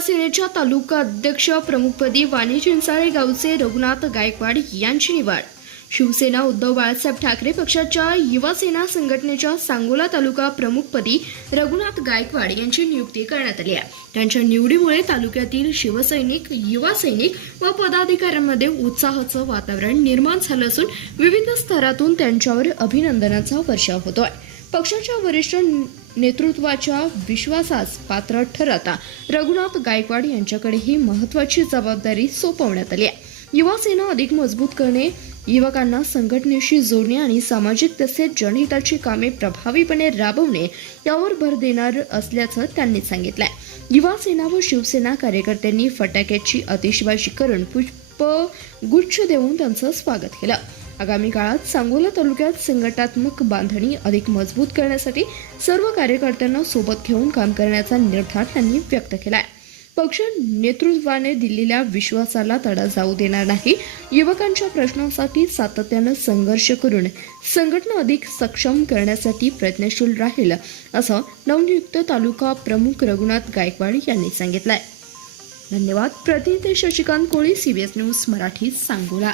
सेनेच्या तालुका अध्यक्ष प्रमुखपदी वाणी चिंचाळे गावचे रघुनाथ गायकवाड यांची निवड। शिवसेना उद्धव बाळासाहेब ठाकरे पक्षाच्या युवा सेना संघटनेच्या सांगोला तालुका प्रमुखपदी रघुनाथ गायकवाड यांची नियुक्ती करण्यात आली आहे। त्यांच्या निवडीमुळे तालुक्यातील शिवसैनिक, युवा सैनिक व पदाधिकाऱ्यांमध्ये उत्साहाचं वातावरण निर्माण झालं असून विविध स्तरातून त्यांच्यावर अभिनंदनाचा वर्षाव होतोय। पक्षाच्या वरिष्ठ नेतृत्वाच्या विश्वासास पात्र ठरता रघुनाथ गायकवाड यांच्याकडे ही महत्त्वाची जबाबदारी सोपवण्यात आली आहे। युवा सेना अधिक मजबूत करणे, युवकांना संघटनेशी जोडणे आणि सामाजिक तसेच जनहिताची कामे प्रभावीपणे राबवणे यावर भर देणार असल्याचं त्यांनी सांगितलंय। युवा सेना व शिवसेना कार्यकर्त्यांनी फटाक्याची आतिषबाजी करून पुष्पगुच्छ देऊन त्यांचं स्वागत केलं। आगामी काळात सांगोला तालुक्यात संघटनात्मक बांधणी अधिक मजबूत करण्यासाठी सर्व कार्यकर्त्यांना सोबत घेऊन काम करण्याचा निर्धार त्यांनी व्यक्त केलाय। पक्ष नेतृत्वाने दिलेल्या विश्वासाला तडा जाऊ देणार नाही। युवकांच्या प्रश्नांसाठी सातत्याने संघर्ष करून संघटना अधिक सक्षम करण्यासाठी प्रयत्नशील राहील, असं नवनियुक्त तालुका प्रमुख रघुनाथ गायकवाड यांनी सांगितलंय। धन्यवाद। प्रतिनिधी शशिकांत कोळी, CBS न्यूज मराठी, सांगोला।